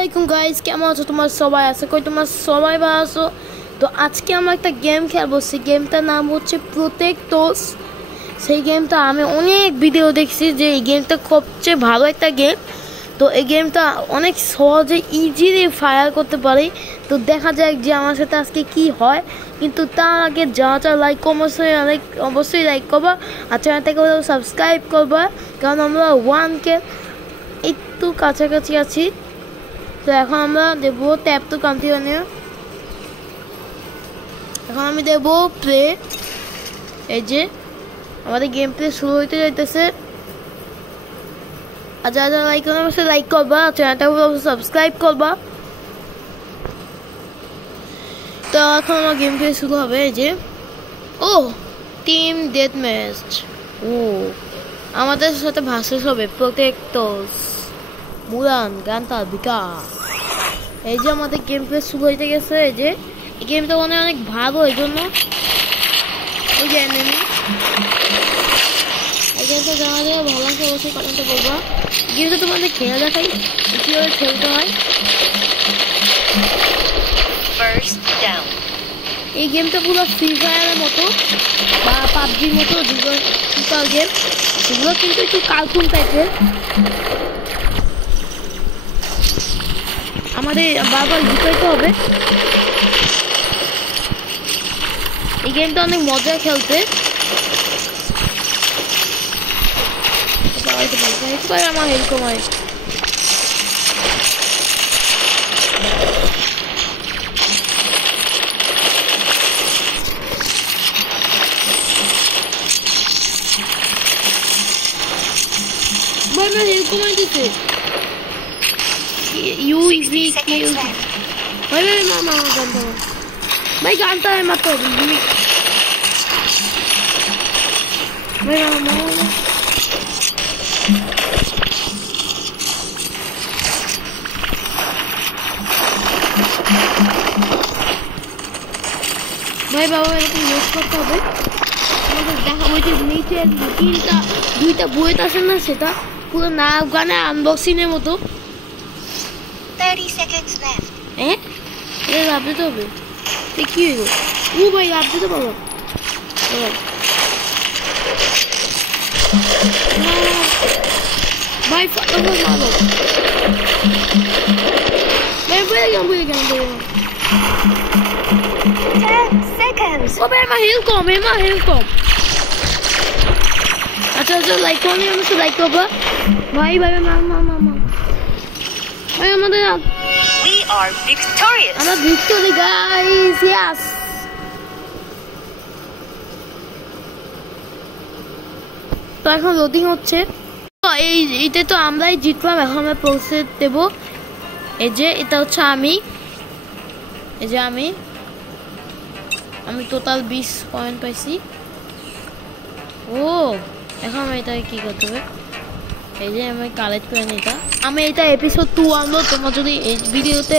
আসসালামু আলাইকুম গাইস, কেমন আছো তোমরা সবাই? আশা করি তোমরা সবাই ভালো আছো। তো আজকে আমরা একটা গেম খেলবো, সেই গেমটার নাম হচ্ছে প্রোটেক্টোস। সেই গেমটা আমি অনেক ভিডিও দেখছি যে এই গেমটা সবচেয়ে ভালো একটা গেম। তো এই গেমটা অনেক সহজে ইজিলি ফায়ার করতে পারি। তো দেখা যাক যে আমার সাথে আজকে কি হয়। কিন্তু তার আগে যা লাইক অবশ্যই লাইক করবা, আর চ্যানেলটাকে সাবস্ক্রাইব করবা, কারণ আমরা 1K একটু কাছাকাছি আছি। তো এখন আমরা দেবো ট্যাপ টু কন্টিনিউ। এখন আমি দেবো প্লে। এই যে আমাদের গেম প্লে শুরু হইতে যাইতেছে। আর যারা লাইক করবে অবশ্যই লাইক করবা, চ্যানেলটাকে সাবস্ক্রাইব করবা। তো এখন আমার গেম প্লে শুরু হবে। এই যে টিম ডেথ ম্যাচ। আমাদের সাথে ভার্সেস হবে প্রোটেক্টোস, মুরান, গান্তা, বিকা। এই যে আমাদের গেম প্লে শুরু হইতে গেছে। এই যে এই গেমটা অনেক ভালো, এই জন্য ওই যে এনিমি এই গেমটা জানা যায় ভালো আছে, অবশ্যই কমেন্টে বলবা। গেমটা তোমাদের খেলা দেখাই কিভাবে খেলতে হয়। এই গেমটা পুরো ফ্রি ফায়ারের মতো বা পাবজির মতো, যেগুলো সুপার গেম, সেগুলো কিন্তু একটু কার্টুন টাইপের। আমাদের বারবার জিতাইতে হবে। এই গেমটা অনেক মজা খেলতে। আমার হেল্প হয়। দিতে भाई जानता है मत भाई भाई बाबा এরকম ইউজ করতে হবে। আমাদের দেখাবো যে নিচে দুইটা বইট আছে না, সেটা পুরো নাচ গানে আনবক্সিং এর মতো। 30 seconds left. এটা লাভ দিতে হবে। কি হইল? ভাই লাভ দিতে পারো। ভাই ফটাফট মারো। ভাই বলে গেলাম 10 seconds. ভাই আমার হেল কম। আচ্ছা লাইক করো, আমি লাইক করবা। ভাই মার ভাই আমাদের We are victorious. আমরা ভিক্টোরি গাইস, ইয়েস। তো এখন লোডিং হচ্ছে। এইটা তো আমরাই জিতলাম। এখন আমরা পৌঁছে দেব। এই যে এটা হচ্ছে আমি। এই যে আমি টোটাল 20 পয়েন্ট পাইছি। এখন আমি এটাকে কি করতে হবে? এই যে আমি কালেক্ট করে নিই। আমি এটা এপিসোড 2 আনবো। তোমরা যদি এই ভিডিওতে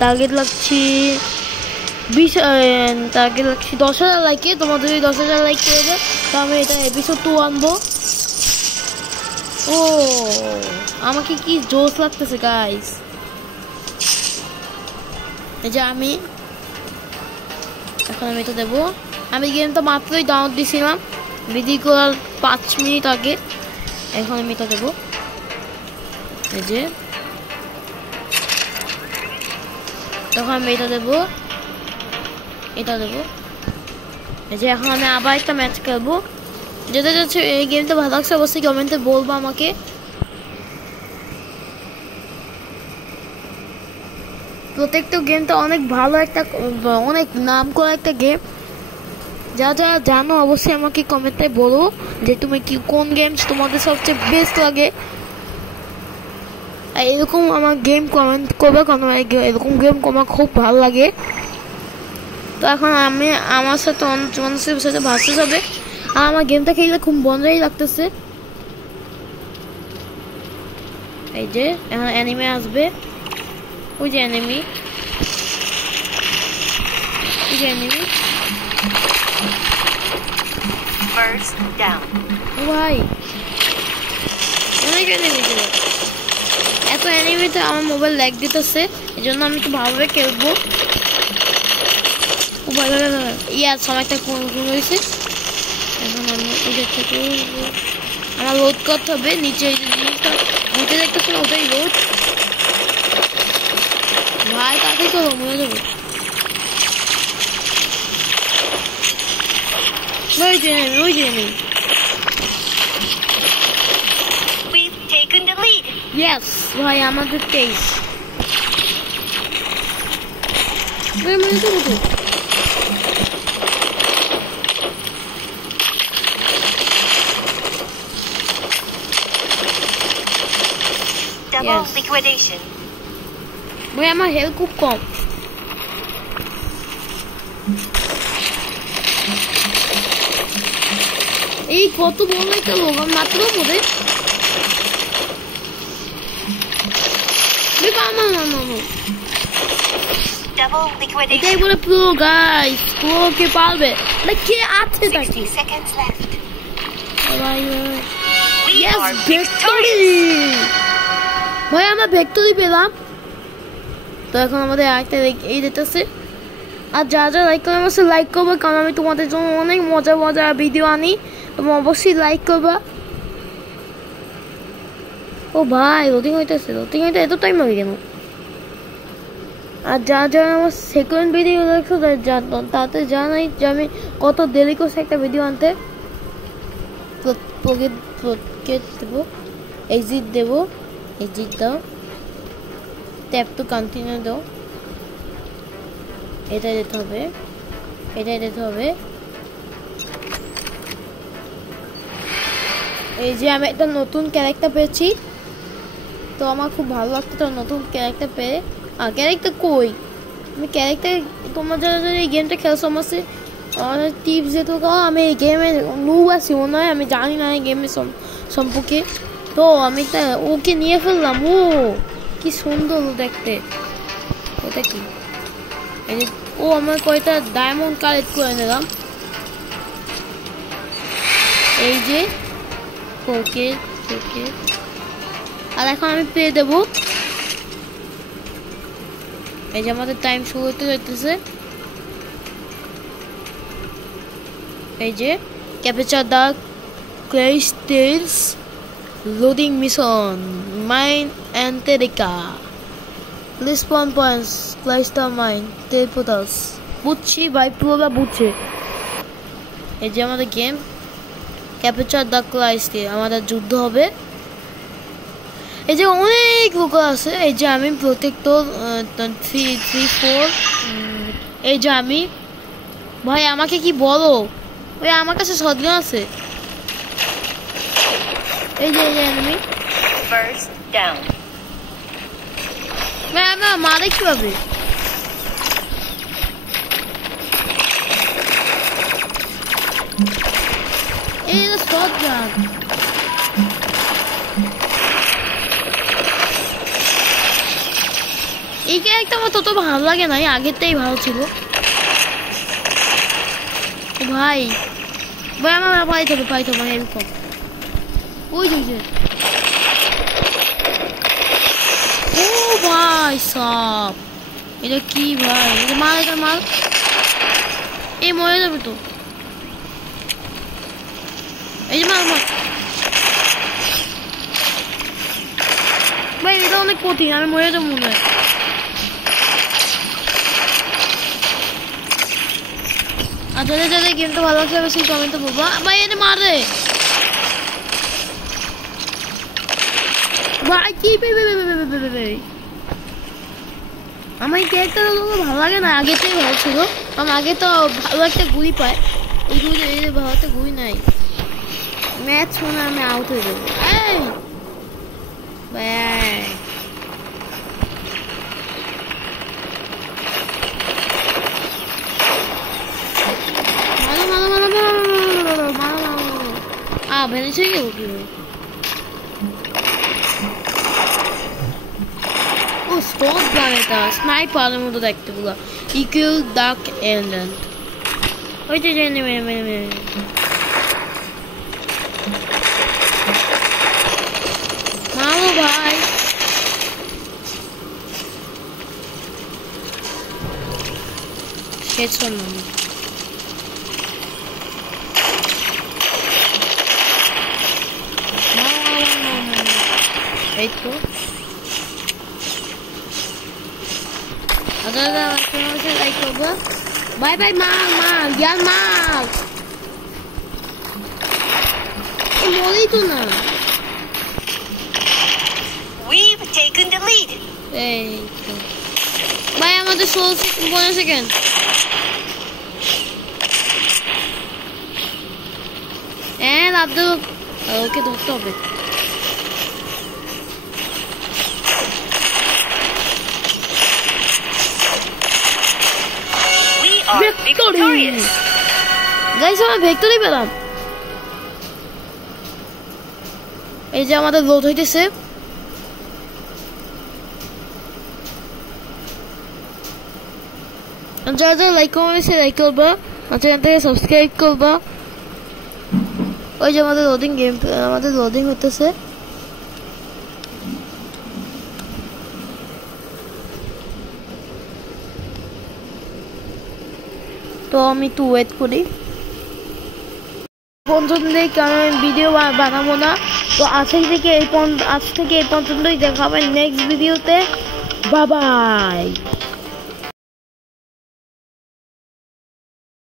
টার্গেট লাগছি 10,000 লাইকে, তোমরা যদি 10,000 লাইক করে দেবে, তো আমি এটা এপিসোড 2 আনবো। আমাকে কি জোশ লাগতেছে গাইস। এই যে আমি এখন এটা দেবো। আমি গেমটা মাত্রই ডাউনলোড দিয়েছিলাম ভিডিও করার 5 মিনিট আগে। এখন আমি এটা দেবো। এই যে তখন আমি এটা দেবো। এই যে এখন আমি আবার একটা ম্যাচ খেলবো। যেটা যাচ্ছে এই গেমটা ভালো লাগছে অবশ্যই কমেন্টে বলবো আমাকে। প্রত্যেকটা গেমটা অনেক ভালো, অনেক নাম করা একটা গেম। যারা জানো অবশ্যই আমাকে কমেন্টে বলো যে তুমি কোন গেমস তোমাদের সবচেয়ে বেস্ট লাগে। এরকম আমার গেম কমেন্ট করবে, কারণ এরকম গেম আমার খুব ভালো লাগে। তো এখন আমি আমার সাথে মানুষের সাথে ভার্সেস হবে। আর আমার গেমটা খেলতে খুব মজাই লাগতেছে। এই যে এখন এনিমি আসবে। ওই যে এনিমি First down. ভাই অনেক এনিমি ছিল। এত এনিমিতে আমার মোবাইল ল্যাগ দিতেছে, এই জন্য আমি একটু ভালোভাবে খেলবো। ও ভাই ভাই ভাই ইয়ার সময়টা কোন হয়েছে। এখন আমি এটা থেকে আমার লোড করতে হবে নিচে, এই জিনিসটা নিচে দেখতেছি না, ওটাই লোড। ভাই তাতে তো মরে যাবে। ওই যে নেই We've taken the lead. Yes ভাই আমাদের 23 মরে যাবো তো। Double Yes. liquidation. ভাই আমার হেলথ খুব কম। এই কত বড় একটা লোক আমি মাত্র পড়ে। Double liquidation. এটাই বলে প্রো গাইস, প্রো কে পারবে না, কে আছে তাকে। 60 seconds left. ভাই We yes are victory victorious. ভাই আমরা ভিক্টরি পেলাম। তো এখন আমাদের আরেকটা এই দিতেছে। আর যা লাইক করে আমার লাইক করবে, কারণ আমি তোমাদের জন্য অনেক মজা ভিডিও আনি, তুমি অবশ্যই লাইক করবা। ও ভাই লোডিং হইতে এত টাইম লাগে কেন? আর যা আমার সেকেন্ড ভিডিও দেখছো তাতে জানাই যে আমি কত দেরি করছি একটা ভিডিও আনতে। দেবো, এক্সিট দেবো, এক্সিট দাও, ট্যাপ টু কন্টিনিউ দাও, এটা দিতে হবে। এই যে আমি একটা নতুন ক্যারেক্টার পেয়েছি, তো আমার খুব ভালো লাগতো তো নতুন ক্যারেক্টার পেয়ে। আর ক্যারেক্টার কই, আমি ক্যারেক্টার তোমরা যারা এই গেমটা খেলছো আমার টিপস যেত, আমি এই গেমে নুব আছি মনে হয়, আমি জানি না এই গেমের সম্পর্কে। তো আমি তা ওকে নিয়ে ফেললাম। ও কি সুন্দর দেখতে, ওটা কি? ও আমার কয়টা ডায়মন্ড কালেক্ট করে নিলাম। এই যে ওকে, আর এখন আমি পেয়ে দেবো। এই যে আমাদের টাইম শুরু হতে হইতেছে। এই যে capture the crystals loading mission mine অ্যান্টেরিকা respawn points cluster mine teleportals. বুঝছি ভাই, পুরোটা বুঝছে। এই যে আমাদের গেম ক্যাপচার দ্য ক্রাইস্টেল, আমাদের যুদ্ধ হবে। এই যে অনেক লোক আছে। এই যে আমি প্রোটেক্টর 3-4। এই যে আমি ভাই আমাকে কি বলো, ওই আমার কাছে শটগান আছে। এই যে এনিমি First down. ভাই আমরা মারে কিভাবে? এই যে শটগান, এই ক্যারেক্টার আমার তত ভালো লাগে না, আগেরটাই ভালো ছিল। ভাই আমার পাইতে হবে এরকম। ওই যে ও ভাই সব এটা কি ভাই, এটা মাল এই মরে যাবে তো। এই যে মাল ভাই, এটা অনেক কঠিন, আমি মরে যাবো মনে হয়। আর যাদের গেমটা ভালো লাগছে অবশ্যই কমেন্টে বলবো। ভাই এটা মারে ভাই, কি আমার এই ক্যারেক্টার ভালো লাগে না, আগেতেই ভালো ছিল। কারণ আগে তো ভালো একটা গুলি পায়, এই গুলি ভালো একটা গুলি নাই। ম্যাচ মনে আমি আউট হয়ে যাবো। ভেনিস হয়ে গেল কি? ও স্পট গান, এটা স্নাইপারের মতো দেখতে পুরো। ইকুয়াল ডাক এন্ড ওই যে মারো ভাই। পেছন এই তো লাইক করবো বাই বাই মাল জ্ঞান মাল মরেই তো না We've taken the lead. এই তো ভাই আমাদের 15 সেকেন্ড দাদু ওকে ধরতে হবে We are victorious. গাইস আমরা ভিক্টরি পেলাম এই যে আমাদের লোড হইতেছে যারা যারা লাইক কমেন্টে লাইক করবা আর চ্যানেল থেকে সাবস্ক্রাইব করবা ওই যে আমাদের লোডিং হইতেছে তো আমি একটু ওয়েট করি পর্যন্তই কারণ আমি ভিডিও বানাবো না তো আজ থেকে এই পর্যন্তই দেখা হবে নেক্সট ভিডিওতে বাই বাই